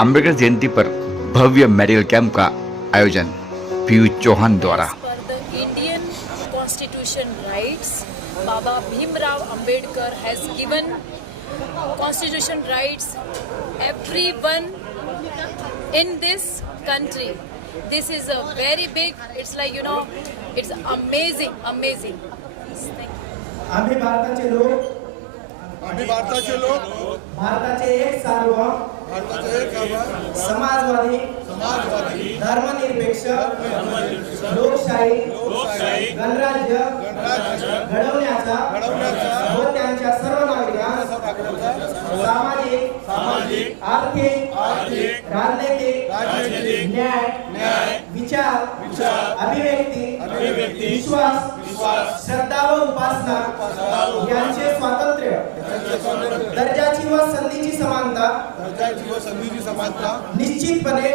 अम्बेडकर जयंती पर भव्य medical camp का आयोजन पीयूष चौहान द्वारा। For the Indian constitution rights, Baba Bhimrao Ambedkar has given constitution rights everyone in this country. This is a very big, it's like, it's amazing. आम्ही भारताचे लोक भारताचे एक सार्वभौम समाजवादी धर्मनिरपेक्ष लोकशाही गणराज्य घडवण्याचा व त्यांच्या सर्व नागरिकांस सामाजिक आर्थिक राजनैतिक न्याय विचार अभिव्यक्ती विश्वास श्रद्धा व उपासना यांचे स्वातंत्र्य दर्जाची व संधीची समानता निश्चितपणे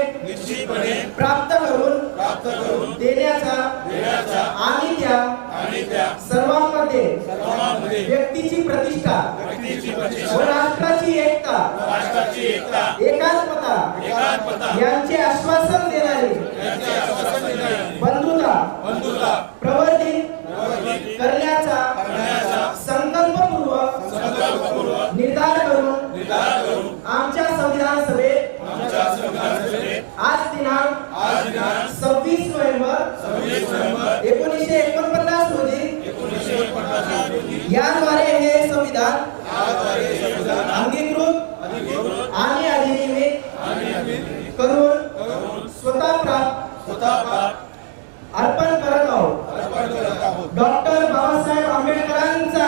प्राप्त करून देण्याचा आणि त्या सर्वांमध्ये व्यक्तीची प्रतिष्ठा व राष्ट्राची एकता एकात्मता यांचे आश्वासन देणारे बंधुता प्रवर्धित करण्याचा संकल्पपूर्वक निर्धार करून आमच्या संविधान सभेत आज दिनांक 26 नोव्हेंबर 1949 रोजी याद्वारे हे संविधान अंगीकृत आणि अधिनियमित करून स्वतः अर्पण करत आहोत। डॉक्टर बाबासाहेब आंबेडकरांचा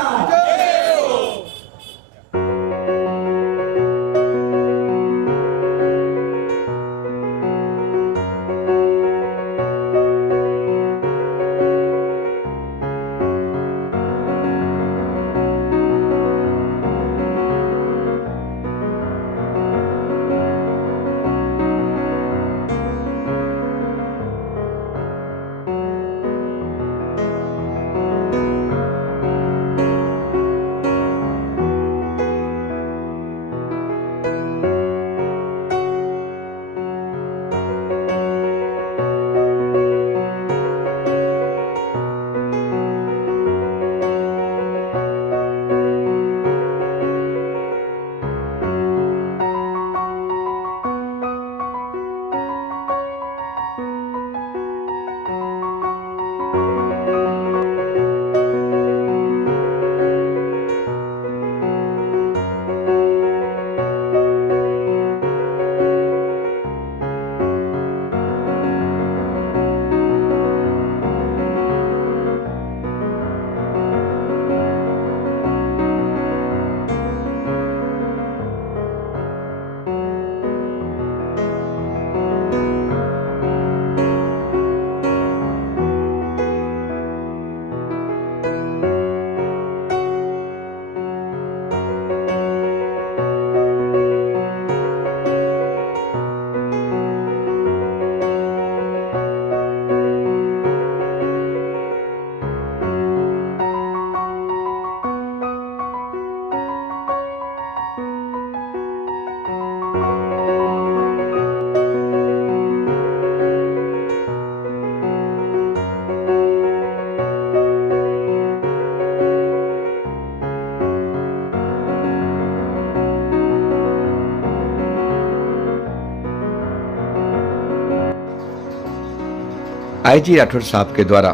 आईजी राठौर साहब के द्वारा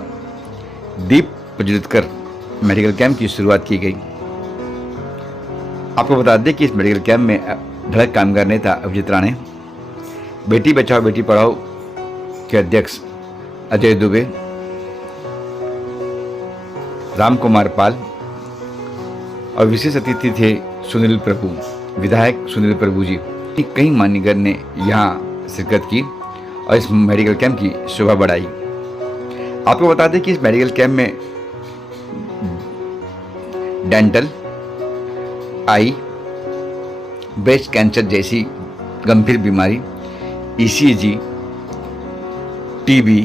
दीप प्रज्वलित कर मेडिकल कैंप की शुरुआत की गई। आपको बता दें कि इस मेडिकल कैंप में धड़क कामगार नेता अभिजीत राणे, बेटी बचाओ बेटी पढ़ाओ के अध्यक्ष अजय दुबे, राम कुमार पाल और विशेष अतिथि थे सुनील प्रभु, विधायक सुनील प्रभु जी। कई मान्यगण ने यहाँ शिरकत की और इस मेडिकल कैंप की शोभा बढ़ाई। आपको बता दें कि इस मेडिकल कैंप में डेंटल, आई, ब्रेस्ट कैंसर जैसी गंभीर बीमारी, ईसीजी, टीबी,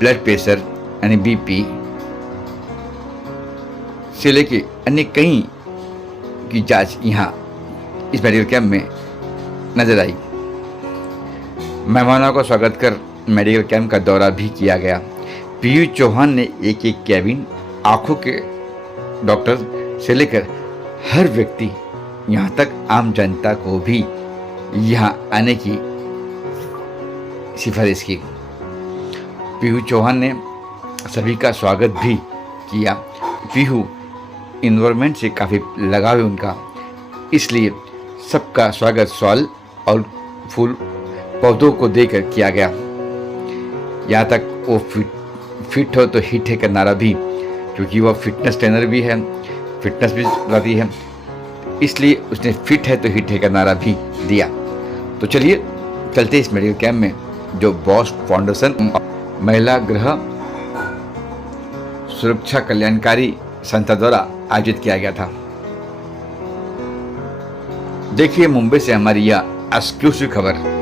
ब्लड प्रेशर यानी बीपी से लेके अन्य कई की जांच यहाँ इस मेडिकल कैंप में नजर आई। मेहमानों का स्वागत कर मेडिकल कैंप का दौरा भी किया गया। पीयूष चौहान ने एक एक कैबिन, आंखों के डॉक्टर से लेकर हर व्यक्ति, यहाँ तक आम जनता को भी यहाँ आने की सिफारिश की। पीयूष चौहान ने सभी का स्वागत भी किया। पीहू इन्वायरमेंट से काफ़ी लगाव है उनका, इसलिए सबका स्वागत शॉल और फूल पौधों को देकर किया गया। यहाँ तक वो फिट हो तो हिट है का नारा भी, क्योंकि वह फिटनेस ट्रेनर भी है, फिटनेस भी रहती है, इसलिए उसने फिट है तो हिट है का नारा भी दिया। तो चलिए चलते इस मेडिकल कैंप में जो बॉश फाउंडेशन महिला गृह सुरक्षा कल्याणकारी संस्था द्वारा आयोजित किया गया था। देखिए मुंबई से हमारी यह एक्सक्लूसिव खबर।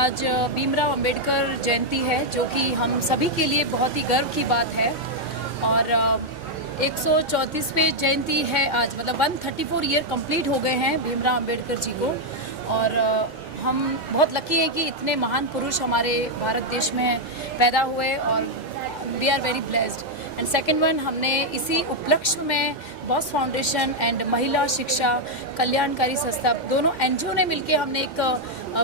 आज भीमराव अंबेडकर जयंती है, जो कि हम सभी के लिए बहुत ही गर्व की बात है। और 134वीं जयंती है आज, मतलब 134 ईयर कंप्लीट हो गए हैं भीमराव अंबेडकर जी को। और हम बहुत लकी हैं कि इतने महान पुरुष हमारे भारत देश में पैदा हुए, और we are very blessed. And second one, हमने इसी उपलक्ष्य में बॉस फाउंडेशन एंड महिला शिक्षा कल्याणकारी संस्था दोनों एनजीओ ने मिलकर हमने एक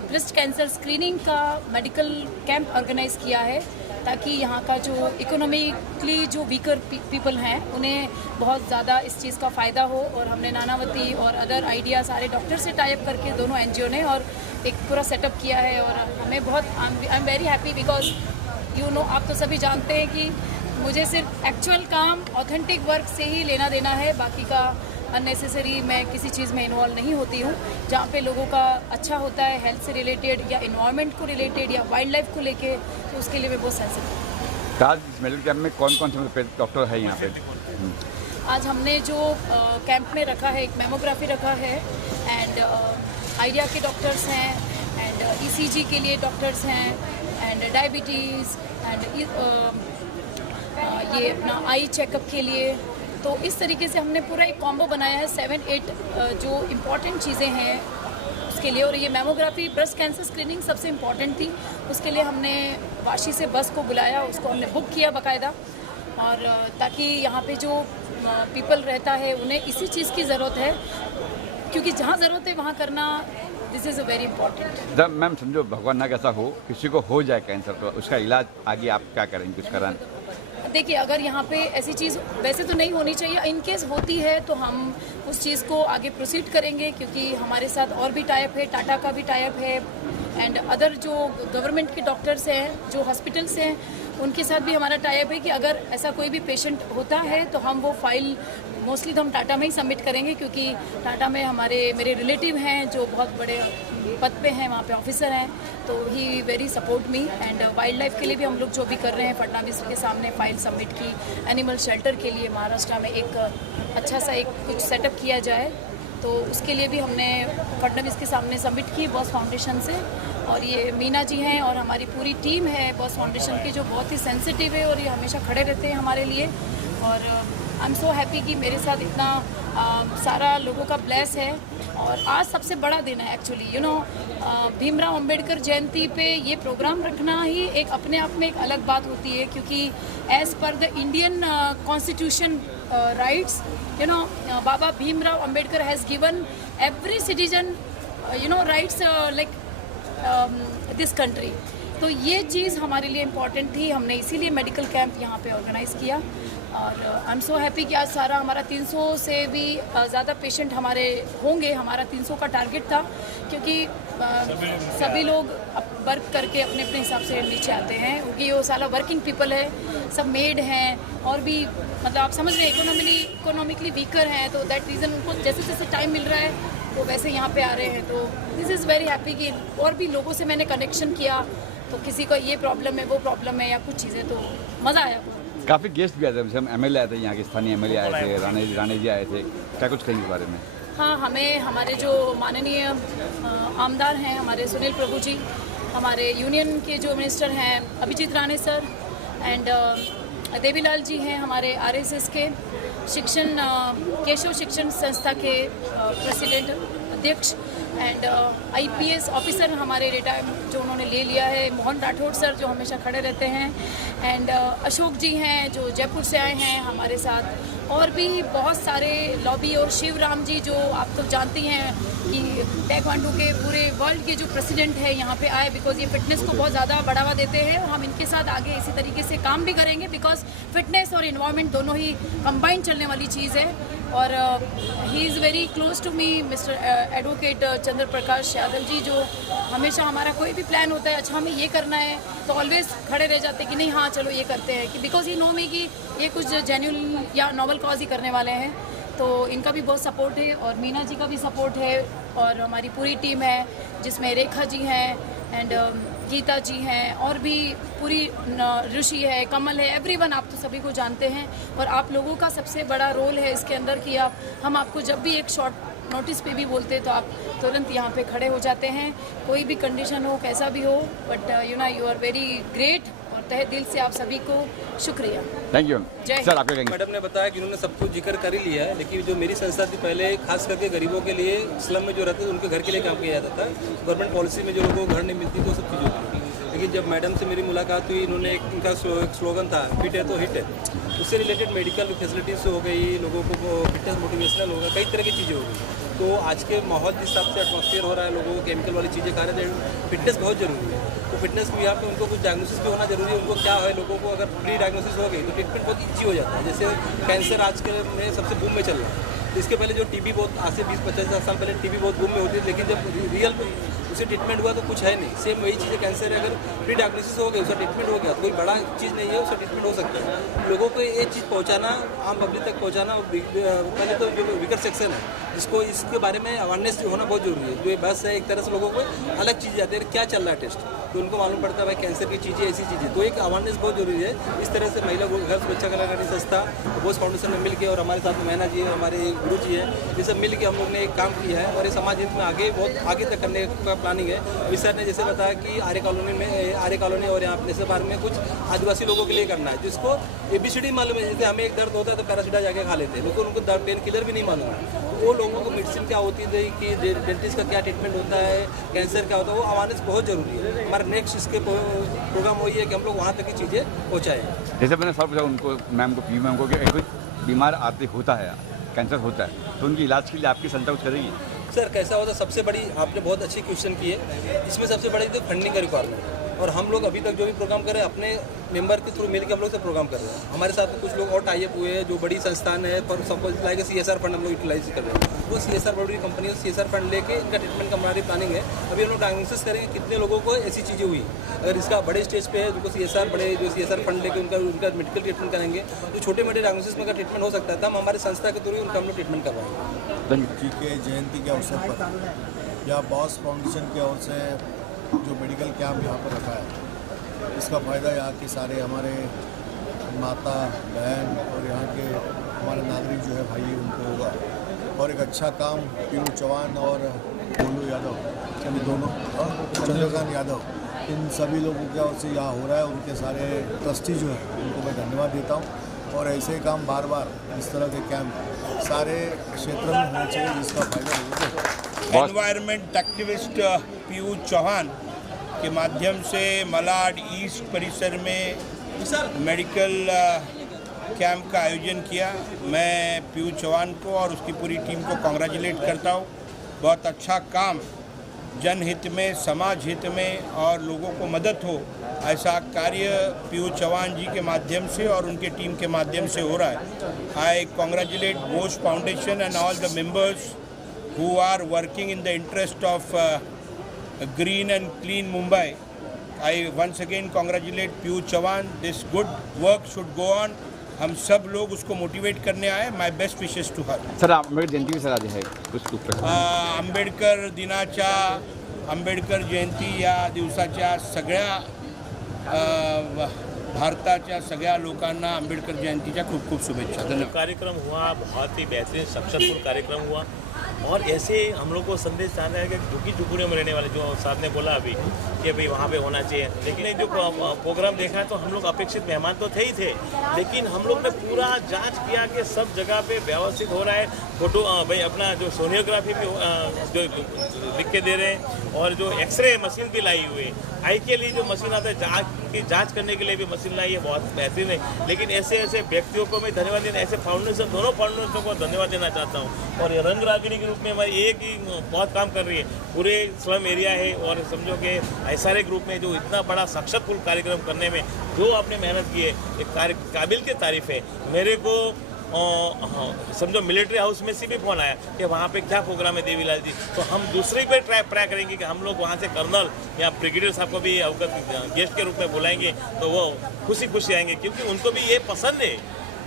ब्रेस्ट कैंसर स्क्रीनिंग का मेडिकल कैंप ऑर्गेनाइज किया है, ताकि यहाँ का जो इकोनॉमिकली जो वीकर पीपल हैं उन्हें बहुत ज़्यादा इस चीज़ का फ़ायदा हो। और हमने नानावती और अदर आइडिया सारे डॉक्टर से टाइप करके दोनों एनजीओ ने और एक पूरा सेटअप किया है। और हमें बहुत I am very happy because you know, आप तो सभी जानते हैं कि मुझे सिर्फ एक्चुअल काम ऑथेंटिक वर्क से ही लेना देना है, बाकी का अननेसेसरी मैं किसी चीज़ में इन्वॉल्व नहीं होती हूँ। जहाँ पे लोगों का अच्छा होता है हेल्थ से रिलेटेड या इन्वायरमेंट को रिलेटेड या वाइल्ड लाइफ को लेके, तो उसके लिए मैं बहुत सेंसिटिव हूँ। आज इस मेडिकल कैंप में कौन कौन से डॉक्टर है यहाँ पे? आज हमने जो कैंप में रखा है, एक मेमोग्राफी रखा है एंड आइडिया के डॉक्टर्स हैं एंड ईसीजी के लिए डॉक्टर्स हैं एंड डायबिटीज़ एंड ये अपना आई चेकअप के लिए। तो इस तरीके से हमने पूरा एक कॉम्बो बनाया है 7-8 जो इम्पॉर्टेंट चीज़ें हैं उसके लिए। और ये मेमोग्राफी ब्रेस्ट कैंसर स्क्रीनिंग सबसे इम्पॉर्टेंट थी, उसके लिए हमने वाशी से बस को बुलाया, उसको हमने बुक किया बाकायदा, और ताकि यहाँ पे जो पीपल रहता है उन्हें इसी चीज़ की ज़रूरत है, क्योंकि जहाँ ज़रूरत है वहाँ करना this is a very important. जब मैम समझो भगवान ना कैसा हो, किसी को हो जाए कैंसर, तो उसका इलाज आगे आप क्या करेंगे, कुछ कराएं? देखिए, अगर यहाँ पे ऐसी चीज़ वैसे तो नहीं होनी चाहिए, इन केस होती है तो हम उस चीज़ को आगे प्रोसीड करेंगे, क्योंकि हमारे साथ और भी टाइप है, टाटा का भी टाइप है एंड अदर जो गवर्नमेंट के डॉक्टर्स हैं, जो हॉस्पिटल्स हैं, उनके साथ भी हमारा टाइप है कि अगर ऐसा कोई भी पेशेंट होता है तो हम वो फाइल मोस्टली तो हम टाटा में ही सबमिट करेंगे, क्योंकि टाटा में मेरे रिलेटिव हैं जो बहुत बड़े पद पे हैं, वहाँ पे ऑफिसर हैं, तो he very support me. And wild life के लिए भी हम लोग जो भी कर रहे हैं, फडणवीस के सामने फाइल सबमिट की, एनिमल शेल्टर के लिए महाराष्ट्र में एक अच्छा सा एक कुछ सेटअप किया जाए, तो उसके लिए भी हमने फडणवीस के सामने सबमिट की बॉस फाउंडेशन से। और ये मीना जी हैं और हमारी पूरी टीम है बॉस फाउंडेशन की, जो बहुत ही सेंसिटिव है और ये हमेशा खड़े रहते हैं हमारे लिए। और आई एम सो हैप्पी कि मेरे साथ इतना सारा लोगों का ब्लेस है। और आज सबसे बड़ा दिन है actually, you know, Bhimrao Ambedkar Jayanti पे ये प्रोग्राम रखना ही एक अपने आप में एक अलग बात होती है, क्योंकि एज पर the Indian constitution rights, you know, Baba Bhimrao Ambedkar has given every citizen you know rights like this country. तो ये चीज़ हमारे लिए इम्पॉर्टेंट थी, हमने इसीलिए मेडिकल कैंप यहाँ पे ऑर्गेनाइज़ किया। और आई एम सो हैप्पी कि आज सारा हमारा 300 से भी ज़्यादा पेशेंट हमारे होंगे, हमारा 300 का टारगेट था, क्योंकि सभी लोग वर्क करके अपने अपने हिसाब से नीचे आते हैं, क्योंकि वो सारा वर्किंग पीपल है, सब मेड हैं और भी मतलब आप समझ रहे हैं इकोनॉमिकली वीकर हैं, तो दैट रीज़न उनको जैसे जैसे टाइम मिल रहा है वो वैसे यहाँ पे आ रहे हैं। तो दिस इज़ वेरी हैप्पी कि और भी लोगों से मैंने कनेक्शन किया, तो किसी को ये प्रॉब्लम है, वो प्रॉब्लम है या कुछ चीज़ें, तो मज़ा आया। काफ़ी गेस्ट भी आए थे, जैसे हम एमएलए आए थे, यहाँ के स्थानीय एमएलए आए थे, राणे जी आए थे, क्या कुछ कहेंगे इस बारे में? हाँ, हमें हमारे जो माननीय आमदार हैं हमारे सुनील प्रभु जी, हमारे यूनियन के जो मिनिस्टर हैं अभिजीत राणे सर एंड देवीलाल जी हैं हमारे आरएसएस के, शिक्षण केशव शिक्षण संस्था के प्रेसिडेंट अध्यक्ष एंड आईपीएस ऑफिसर हमारे रिटायर जो उन्होंने ले लिया है, मोहन राठौड़ सर जो हमेशा खड़े रहते हैं एंड अशोक जी हैं जो जयपुर से आए हैं हमारे साथ, और भी बहुत सारे लॉबी, और शिवराम जी जो आप तो जानती हैं कि टैइक्वांडो के पूरे वर्ल्ड के जो प्रेसिडेंट है यहाँ पे आए, बिकॉज ये फिटनेस को बहुत ज़्यादा बढ़ावा देते हैं और हम इनके साथ आगे इसी तरीके से काम भी करेंगे, बिकॉज फिटनेस और इन्वायरमेंट दोनों ही कंबाइन चलने वाली चीज़ है। और he is very close to me mister advocate Chandra Prakash Yadav ji, जो हमेशा हमारा कोई भी प्लान होता है, अच्छा हमें ये करना है, तो ऑलवेज खड़े रह जाते हैं कि नहीं हाँ चलो ये करते हैं, कि बिकॉज ही नो मी कि ये कुछ जेन्युइन या नॉवल कॉज ही करने वाले हैं। तो इनका भी बहुत सपोर्ट है और मीना जी का भी सपोर्ट है, और हमारी पूरी टीम है जिसमें रेखा जी हैं एंड गीता जी हैं, और भी पूरी ऋषि है, कमल है, एवरीवन, आप तो सभी को जानते हैं। और आप लोगों का सबसे बड़ा रोल है इसके अंदर कि हम आपको जब भी एक शॉर्ट नोटिस पे भी बोलते हैं तो आप तुरंत यहाँ पे खड़े हो जाते हैं, कोई भी कंडीशन हो, कैसा भी हो, but you know you are very great, और तहे दिल से आप सभी को शुक्रिया। थैंक यू जय सर। आपके कहेंगे? मैडम ने बताया कि उन्होंने सब कुछ जिक्र कर ही लिया है, लेकिन जो मेरी संस्था थी पहले खास करके गरीबों के लिए, स्लम में जो रहते थे उनके घर के लिए काम किया जाता था। गवर्नमेंट पॉलिसी में जो लोगों को घर नहीं मिलती तो सब चीज़ों की, लेकिन जब मैडम से मेरी मुलाकात हुई, इन्होंने इनका स्लोगन था फिट है तो हिट है, उससे रिलेटेड मेडिकल फैसिलिटीज़ हो गई, लोगों को फिटनेस मोटिवेशनल होगा, कई तरह की चीज़ें हो गई। तो आज के माहौल जिस हिसाब से एटमॉस्फेयर हो रहा है, लोगों को केमिकल वाली चीज़ें खा रहे थे, फिटनेस बहुत ज़रूरी है। तो फिटनेस भी यहाँ पे उनको कुछ डायग्नोसिस भी होना जरूरी है। उनको क्या है, लोगों को अगर प्री डायग्नोसिस हो गई तो ट्रीटमेंट बहुत ईजी हो जाता है। जैसे कैंसर आज के में सबसे बूम में चल रहा है, तो इसके पहले जो टीबी बहुत आज से 20-25 साल पहले टीबी बहुत बूम में होती है, लेकिन जब रियल उसे ट्रीटमेंट हुआ तो कुछ है नहीं। सेम वही चीज़ है, कैंसर है, अगर प्री डायग्नोसिस हो गया, उसका ट्रीटमेंट हो गया, कोई बड़ा चीज़ नहीं है, उसका ट्रीटमेंट हो सकता है। लोगों को ये चीज़ पहुँचाना, आम पब्लिक तक पहुँचाना, पहले तो जो वीकर सेक्शन है जिसको इसके बारे में अवेयरनेस होना बहुत जरूरी है। जो ये बस है, एक तरह से लोगों को अलग चीज़ आती है, क्या चल रहा है टेस्ट, तो उनको मालूम पड़ता है भाई कैंसर की चीज़ें, ऐसी चीज़ें, तो एक अवेयरनेस बहुत जरूरी है। इस तरह से महिला हेल्थ सुरक्षा कल्याण संस्था बोस फाउंडेशन में मिलकर और हमारे साथ मैना जी है, हमारे गुरु जी है, ये सब मिल के हम लोग ने एक काम किया है और ये समाज हित में आगे बहुत आगे तक करने का प्लानिंग है। अभी सर ने जैसे बताया कि आर्य कॉलोनी और यहाँ अपने बारे में कुछ आदिवासी लोगों के लिए करना है, जिसको ABCD मालूम है। जैसे हमें एक दर्द होता है तो पैरासिटा जाके खा लेते हैं, लेकिन उनको पेन किलर भी नहीं मालूम है। वो लोगों को मेडिसिन क्या होती है, कि डेंटिस्ट का क्या ट्रीटमेंट होता है, कैंसर क्या होता है, वो अवेयरनेस बहुत जरूरी है। हमारा नेक्स्ट इसके प्रोग्राम वही है कि हम लोग वहाँ तक की चीज़ें पहुँचाएँ। जैसे मैंने सब पूछा उनको, मैम को, पी मैम को, कि कोई बीमार आते होता है, कैंसर होता है, तो उनकी इलाज के लिए आपकी संस्था कुछ करेगी? सर कैसा होता है, सबसे बड़ी आपने बहुत अच्छी क्वेश्चन की है। इसमें सबसे बड़ी तो फंडिंग का रिक्वायरमेंट है, और हम लोग अभी तक जो भी प्रोग्राम कर रहे हैं अपने मेंबर के थ्रू मिलकर हम लोग से प्रोग्राम कर रहे हैं। हमारे साथ में कुछ लोग और टाइप हुए हैं, जो बड़ी संस्थान है, पर सपोज लाइक CSR फंड हम लोग यूटिलाइज कर रहे हैं। वो CSR बड़ी कंपनी CSR फंड लेके इनका ट्रीटमेंट का हमारी प्लानिंग है। अभी हम लोग डायग्नोसिस करेंगे कितने लोगों को ऐसी चीज़ें हुई, अगर इसका बड़े स्टेज पे है जिनको CSR फंड लेके उनका मेडिकल ट्रीटमेंट करेंगे, जो छोटे मोटे डायग्नोसिस में का ट्रीटमेंट हो सकता है, तब हमारे संस्था के थ्रू उनका हम लोग ट्रीटमेंट करवाएंगे। जी के जयंती के अवसर पर या बॉस फाउंडेशन की ओर से जो मेडिकल कैंप यहाँ पर रखा है, इसका फ़ायदा यहाँ के सारे हमारे माता बहन और यहाँ के हमारे नागरिक जो है भाई उनको होगा। और एक अच्छा काम पीयूष चौहान और गोलू यादव, दोनों चंद्रकांत यादव, इन सभी लोगों की ओर से यहाँ हो रहा है। उनके सारे ट्रस्टी जो है उनको मैं धन्यवाद देता हूँ। और ऐसे काम बार बार इस तरह के कैंप सारे क्षेत्र में होने चाहिए, जिसका फायदा होगा। एनवायरमेंट एक्टिविस्ट पीयूष चौहान के माध्यम से मलाड ईस्ट परिसर में मेडिकल कैंप का आयोजन किया। मैं पीयूष चौहान को और उसकी पूरी टीम को कांग्रेचुलेट करता हूँ। बहुत अच्छा काम, जनहित में, समाज हित में और लोगों को मदद हो, ऐसा कार्य पीयूष चौहान जी के माध्यम से और उनके टीम के माध्यम से हो रहा है। I congratulate Bose foundation and all the members who are working in the interest of green and clean Mumbai. I once again congratulate Piyush Chauhan. This good work should go on. हम सब लोग उसको मोटिवेट करने आए. My best wishes to her. Sir Ambedkar Jayanti विसर आधी आहे कुछ आंबेडकर दिनाच्या, आंबेडकर जयंती या दिवसाच्या सगळ्या भारताच्या सगळ्या लोकांना आंबेडकर जयंतीच्या खूप खूप शुभेच्छा. धन्यवाद. कार्यक्रम हुआ, बहुत ही बेहतरीन सक्सेसफुल कार्यक्रम हुआ और ऐसे हम लोग को संदेश जाना है कि झुग्गी झुग्गियों में रहने वाले, जो साहब ने बोला अभी कि भाई वहाँ पे होना चाहिए, लेकिन जो प्रोग्राम देखा है तो हम लोग अपेक्षित मेहमान तो थे ही थे, लेकिन हम लोग ने पूरा जांच किया कि सब जगह पे व्यवस्थित हो रहा है. फोटो भाई अपना जो सोनियोग्राफी भी जो लिख के दे रहे हैं और जो एक्सरे मशीन भी लाई हुई है, आई के लिए जो मशीन आता है जाँच करने के लिए भी मशीन लाई है, बहुत बेहतरीन है. लेकिन ऐसे ऐसे व्यक्तियों को मैं धन्यवाद देना, ऐसे फाउंडेशन, दोनों फाउंडेशनों को धन्यवाद देना चाहता हूँ. और रंग रागिनी के रूप में हमारी एक ही बहुत काम कर रही है, पूरे स्लम एरिया है और समझो कि SRA ग्रुप में जो इतना बड़ा सक्सेसफुल कार्यक्रम करने में जो आपने मेहनत की है, एक काबिल की तारीफ है. मेरे को समझो मिलिट्री हाउस में से भी फोन आया कि वहाँ पे क्या प्रोग्राम है देवीलाल जी, तो हम दूसरी पे ट्राई करेंगे कि हम लोग वहाँ से कर्नल या ब्रिगेडियर साहब को भी अवगत गेस्ट के रूप में बुलाएंगे, तो वो खुशी आएंगे, क्योंकि उनको भी ये पसंद है.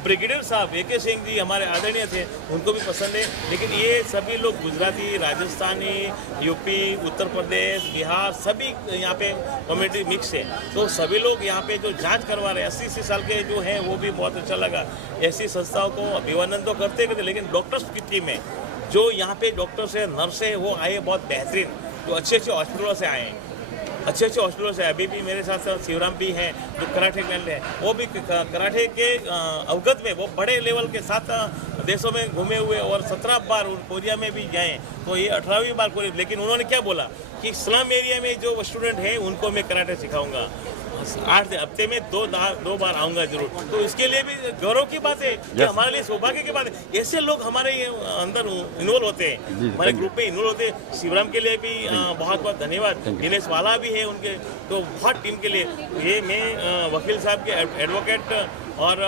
ब्रिगेडियर साहब AK सिंह जी हमारे आदरणीय थे, उनको भी पसंद है. लेकिन ये सभी लोग गुजराती, राजस्थानी, यूपी, उत्तर प्रदेश, बिहार, सभी यहाँ पे कम्युनिटी मिक्स है, तो सभी लोग यहाँ पे जो जांच करवा रहे हैं 80 साल के जो हैं, वो भी बहुत अच्छा लगा. ऐसी संस्थाओं को अभिनंदन तो करते, लेकिन डॉक्टर्स की टीम है, जो यहाँ पे डॉक्टर्स है, नर्स है, वो आए बहुत बेहतरीन, जो अच्छे हॉस्पिटलों से आए हैं, अच्छे हॉस्पिटलों से. अभी भी मेरे साथ शिवराम भी हैं जो कराटे मैन है, वो भी कराटे के अवगत में वो बड़े लेवल के साथ देशों में घूमे हुए और 17 बार कोरिया में भी गए, तो ये 18वीं बार कोरिया। लेकिन उन्होंने क्या बोला कि स्लम एरिया में जो स्टूडेंट हैं उनको मैं कराटे सिखाऊंगा, 8 हफ्ते में दो बार आऊँगा जरूर। तो इसके लिए भी गौरव की बात है, ये हमारे लिए सौभाग्य की बात है। ऐसे लोग हमारे अंदर इन्वॉल्व होते हैं, हमारे ग्रुप में इन्वॉल्व होते हैं। शिवराम के लिए भी बहुत बहुत धन्यवाद, दिनेश वाला भी है उनके, तो बहुत टीम के लिए। ये मैं वकील साहब के एडवोकेट और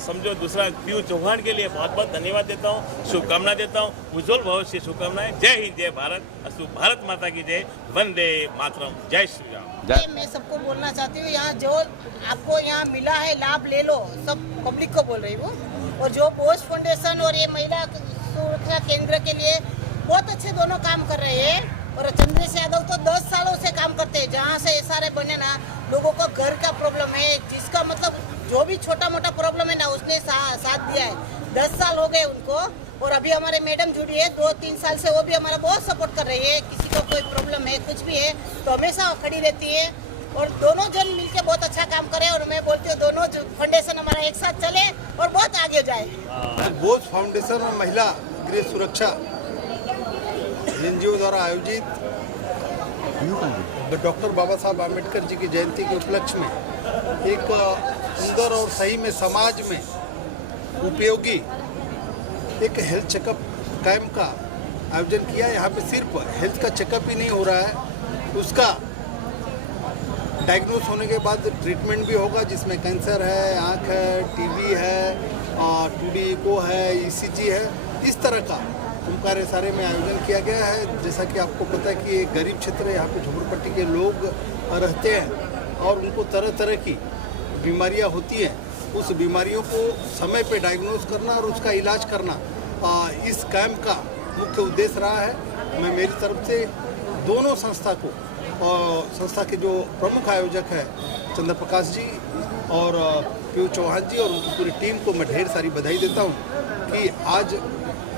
समझो दूसरा पीयू चौहान के लिए बहुत बहुत धन्यवाद देता हूँ, शुभकामना देता हूँ, उज्जवल भविष्य शुभकामनाएं। जय हिंद, जय भारत, अस्तु भारत माता की जय, वंदे मातरम, जय श्री राम। मैं सबको बोलना चाहती हूँ, यहाँ जो आपको यहाँ मिला है लाभ ले लो, सब पब्लिक को बोल रही हूँ। और जो बोस फाउंडेशन और ये महिला सुरक्षा केंद्र के लिए बहुत अच्छे दोनों काम कर रहे हैं। और चंद्रेश यादव तो 10 सालों से काम करते हैं, जहाँ से SRA बने ना, लोगों को घर का प्रॉब्लम है, जिसका मतलब जो भी छोटा मोटा प्रॉब्लम है ना, उसने साथ दिया है। 10 साल हो गए उनको। और अभी हमारे मैडम जुड़ी है 2-3 साल से, वो भी हमारा बहुत सपोर्ट कर रही है। किसी को कोई प्रॉब्लम है, कुछ भी है, तो हमेशा खड़ी रहती है। और दोनों जन मिलके बहुत अच्छा काम करें। और मैं बोलती हूँ दोनों फाउंडेशन हमारा एक साथ चले और बहुत आगे जाए। बोस फाउंडेशन और महिला गृह सुरक्षा NGO द्वारा आयोजित डॉक्टर बाबा साहब आम्बेडकर जी की जयंती के उपलक्ष्य में एक सुंदर और सही में समाज में उपयोगी एक हेल्थ चेकअप कैंप का आयोजन किया। यहाँ पे सिर्फ हेल्थ का चेकअप ही नहीं हो रहा है, उसका डायग्नोस होने के बाद ट्रीटमेंट भी होगा, जिसमें कैंसर है, आँख है, TB है, 2D एको है, ECG है। इस तरह का ओमकार SRA में आयोजन किया गया है। जैसा कि आपको पता है कि एक गरीब क्षेत्र है, यहाँ पे झोपड़पट्टी के लोग रहते हैं और उनको तरह तरह की बीमारियाँ होती हैं। उस बीमारियों को समय पे डायग्नोस करना और उसका इलाज करना इस कैंप का मुख्य उद्देश्य रहा है। मैं मेरी तरफ से दोनों संस्था को और संस्था के जो प्रमुख आयोजक है चंद्र प्रकाश जी और पीयू चौहान जी और उनकी पूरी टीम को मैं ढेर सारी बधाई देता हूँ कि आज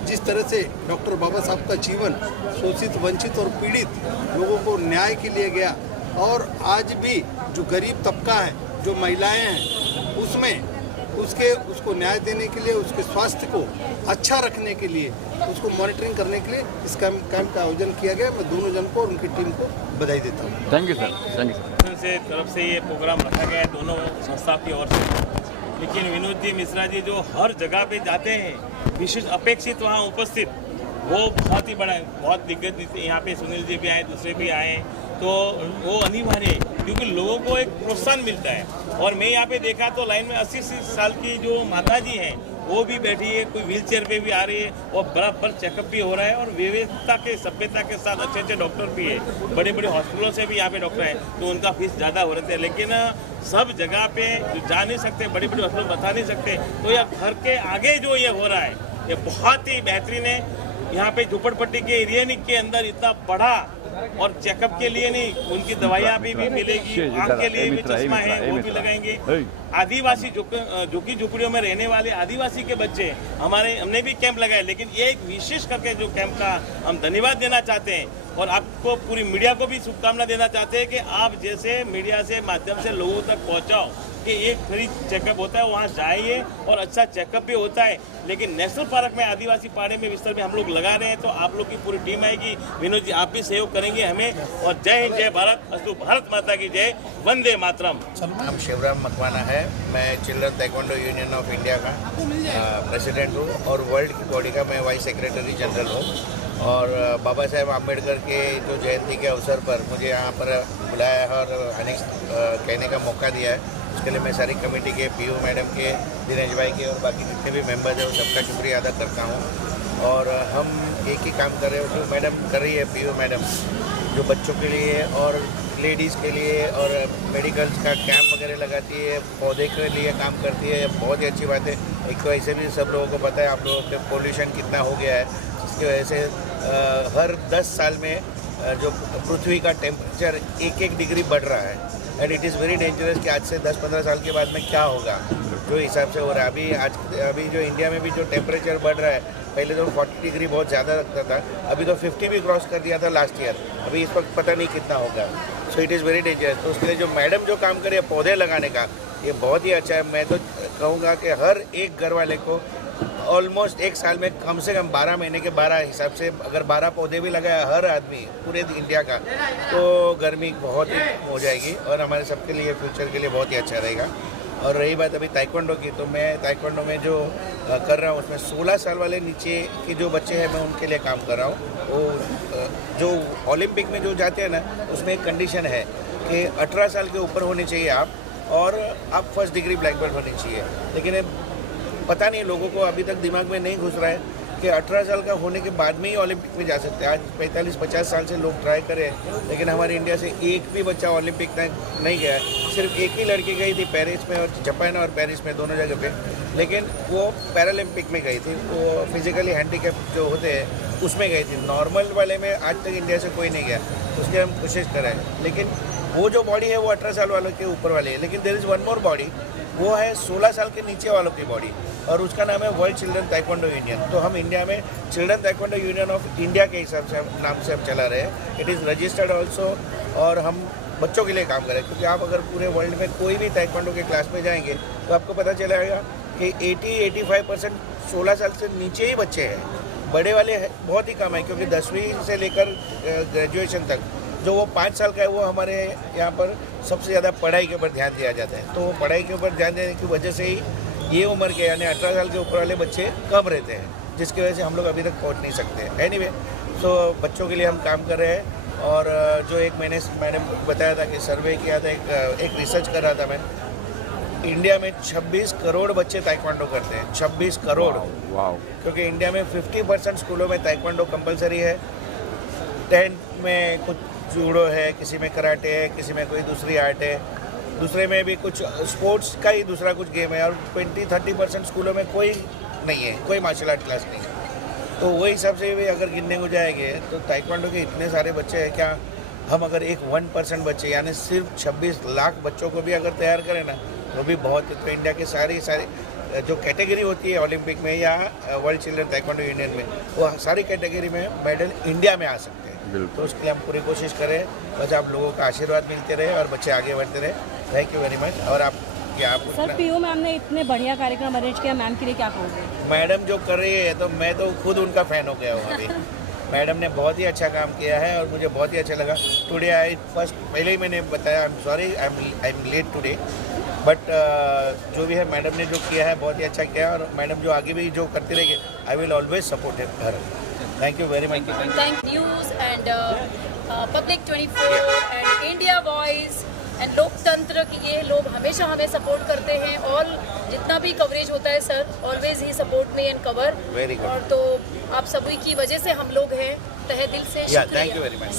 जिस तरह से डॉक्टर बाबा साहब का जीवन शोषित, वंचित और पीड़ित लोगों को न्याय के लिए गया, और आज भी जो गरीब तबका है, जो महिलाएं हैं, उसको न्याय देने के लिए, उसके स्वास्थ्य को अच्छा रखने के लिए, उसको मॉनिटरिंग करने के लिए इस कैंप का आयोजन किया गया। मैं दोनों जन को और उनकी टीम को बधाई देता हूँ। Thank you sir, thank you sir. तरफ से ये प्रोग्राम रखा गया है दोनों संस्था की ओर से। लेकिन विनोद जी मिश्रा जी जो हर जगह पे जाते हैं, विशेष अपेक्षित वहाँ उपस्थित, वो बहुत ही बड़ा है, बहुत दिग्गज। यहाँ पे सुनील जी भी आए, दूसरे भी आए, तो वो अनिवार्य है क्योंकि लोगों को एक प्रोत्साहन मिलता है। और मैं यहाँ पे देखा तो लाइन में 80 साल की जो माता जी हैं वो भी बैठी है, कोई व्हील चेयर पे भी आ रही है, और बराबर चेकअप भी हो रहा है। और विविधता के सभ्यता के साथ अच्छे अच्छे डॉक्टर भी है, बड़े बड़े हॉस्पिटलों से भी यहाँ पे डॉक्टर हैं, तो उनका फीस ज़्यादा हो रहे थे। लेकिन सब जगह पे जो जा नहीं सकते, बड़ी बड़ी हॉस्पिटल बता नहीं सकते, तो यह घर के आगे जो ये हो रहा है ये बहुत ही बेहतरीन है। यहाँ पे झोपड़पट्टी के एरिया के अंदर इतना बड़ा, और चेकअप के लिए नहीं, उनकी दवाइयाँ भी मिलेगी, आँख के लिए भी चश्मा है वो भी लगाएंगे। आदिवासी झुग्गी झुपड़ियों में रहने वाले आदिवासी के बच्चे हमने भी कैंप लगाए। लेकिन ये एक विशेष करके जो कैंप का हम धन्यवाद देना चाहते हैं, और आपको पूरी मीडिया को भी शुभकामना देना चाहते हैं कि आप जैसे मीडिया से माध्यम से लोगों तक पहुँचाओ कि एक फ्री चेकअप होता है, वहाँ जाइए और अच्छा चेकअप भी होता है। लेकिन नेशनल पार्क में आदिवासी पहाड़ी में विस्तार में हम लोग लगा रहे हैं, तो आप लोग की पूरी टीम आएगी। विनोद जी आप भी सहयोग करेंगे हमें। और जय हिंद, जय भारत, अस्तु भारत माता की जय, वंदे मातरम। नाम शिवराम मकवाना है, मैं children taekwondo union of India का प्रेसिडेंट हूँ और वर्ल्ड की बॉडी का मैं वाइस सेक्रेटरी जनरल हूँ। और बाबा साहेब आम्बेडकर के जो जयंती के अवसर पर मुझे यहाँ पर बुलाया है और अनेक कहने का मौका दिया है, उसके लिए मैं सारी कमेटी के, पीयू मैडम के, दिनेश भाई के और बाकी जितने भी मेंबर्स हैं उन सबका शुक्रिया अदा करता हूँ। और हम एक ही काम कर रहे हैं जो मैडम कर रही है, पीयू मैडम, जो बच्चों के लिए और लेडीज़ के लिए और मेडिकल्स का कैंप वगैरह लगाती है, पौधे के लिए काम करती है, बहुत ही अच्छी बात है। एक तो ऐसे भी सब लोगों को पता है, आप लोगों के पोल्यूशन कितना हो गया है, जिसकी वजह से हर 10 साल में जो पृथ्वी का टेम्परेचर 1-1 डिग्री बढ़ रहा है। And it is very dangerous कि आज से 10-15 साल के बाद में क्या होगा, जो हिसाब से हो रहा है। अभी जो इंडिया में भी जो टेम्परेचर बढ़ रहा है, पहले तो 40 डिग्री बहुत ज़्यादा लगता था, अभी तो 50 भी क्रॉस कर दिया था लास्ट ईयर, अभी इस वक्त पता नहीं कितना होगा। So it is very dangerous. तो उसके लिए जो मैडम जो काम करे पौधे लगाने का, ये बहुत ही अच्छा है। मैं तो कहूँगा कि हर एक घर वाले को ऑलमोस्ट एक साल में कम से कम 12 महीने के 12 हिसाब से अगर 12 पौधे भी लगाया हर आदमी पूरे इंडिया का, तो गर्मी बहुत ही हो जाएगी और हमारे सबके लिए फ्यूचर के लिए बहुत ही अच्छा रहेगा। और रही बात अभी ताइक्वांडो की, तो मैं ताइक्वांडो में जो कर रहा हूँ उसमें 16 साल वाले नीचे के जो बच्चे हैं मैं उनके लिए काम कर रहा हूँ। वो जो ओलंपिक में जो जाते हैं ना, उसमें एक कंडीशन है कि 18 साल के ऊपर होने चाहिए आप, और आप फर्स्ट डिग्री ब्लैक बेल्ट होनी चाहिए। लेकिन पता नहीं लोगों को अभी तक दिमाग में नहीं घुस रहा है कि 18 साल का होने के बाद में ही ओलंपिक में जा सकते हैं। आज 45-50 साल से लोग ट्राई करें, लेकिन हमारे इंडिया से एक भी बच्चा ओलंपिक तक नहीं गया है। सिर्फ एक ही लड़की गई थी पेरिस में, और जापान और पेरिस में दोनों जगह पे, लेकिन वो पैरालंपिक में गई थी। वो फिजिकली हैंडीकैप जो होते हैं उसमें गई थी। नॉर्मल वाले में आज तक इंडिया से कोई नहीं गया, उसकी हम कोशिश करें। लेकिन वो जो बॉडी है वो 18 साल वालों के ऊपर वाली है। लेकिन there is one more body, वो है 16 साल के नीचे वालों की बॉडी, और उसका नाम है वर्ल्ड चिल्ड्रन ताइक्वांडो यूनियन। तो हम इंडिया में children taekwondo union of India के हिसाब से नाम से हम चला रहे हैं। इट इज़ रजिस्टर्ड ऑल्सो, और हम बच्चों के लिए काम करें, क्योंकि आप अगर पूरे वर्ल्ड में कोई भी ताइक्वांडो के क्लास में जाएंगे तो आपको पता चलेगा कि 80-85% 16 साल से नीचे ही बच्चे हैं। बड़े वाले बहुत ही कम है, क्योंकि 10वीं से लेकर ग्रेजुएशन तक जो वो 5 साल का है, वो हमारे यहाँ पर सबसे ज़्यादा पढ़ाई के ऊपर ध्यान दिया जाता है। तो वो पढ़ाई के ऊपर ध्यान देने की वजह से ही ये उम्र के यानी 18 साल के ऊपर वाले बच्चे कम रहते हैं, जिसकी वजह से हम लोग अभी तक पहुँच नहीं सकते। एनीवे, तो बच्चों के लिए हम काम कर रहे हैं। और जो एक मैंने बताया था कि सर्वे किया था, एक रिसर्च कर रहा था मैं, इंडिया में 26 करोड़ बच्चे ताइक्वांडो करते हैं। 26 करोड़, क्योंकि इंडिया में 50% स्कूलों में ताइक्वांडो कंपलसरी है। 10th में कुछ जूडो है, किसी में कराटे है, किसी में कोई दूसरी आर्ट है, दूसरे में भी कुछ स्पोर्ट्स का ही दूसरा कुछ गेम है, और 20-30% स्कूलों में कोई नहीं है, कोई मार्शल आर्ट क्लास नहीं है। तो वही हिसाब से भी अगर गिनने को जाएंगे तो ताइक्वांडो के इतने सारे बच्चे हैं, क्या हम अगर एक 1% बच्चे यानी सिर्फ 26 लाख बच्चों को भी अगर तैयार करें ना, वो भी बहुत। तो इंडिया के सारी जो कैटेगरी होती है ओलंपिक में या वर्ल्ड चिल्ड्रन ताइक्वांडो यूनियन में, वो सारी कैटेगरी में मेडल इंडिया में आ सकते हैं। तो उसके लिए हम पूरी कोशिश करें, बस आप लोगों का आशीर्वाद मिलते रहे और बच्चे आगे बढ़ते रहे। Thank you very much. और आप क्या आप सर, पीयू मैम ने इतने बढ़िया कार्यक्रम अरेंज किया, मैम के लिए क्या कहोगे? मैडम जो कर रही है, तो मैं तो खुद उनका फ़ैन हो गया हूँ अभी। मैडम ने बहुत ही अच्छा काम किया है और मुझे बहुत ही अच्छा लगा। टुडे आई फर्स्ट, पहले ही मैंने बताया, I am sorry I am late today, but जो भी है मैडम ने जो किया है बहुत ही अच्छा किया, और मैडम जो आगे भी जो करती रहेगी, I will always support her. Thank you very much. Thank news and public 24 and India voice and लोकतंत्र की ये लोग हमेशा हमें सपोर्ट करते हैं, और जितना भी कवरेज होता है sir, always he support me and cover. Very good. और तो आप सभी की वजह से हम लोग हैं, तहे दिल से शुक्रिया। Thank you very much.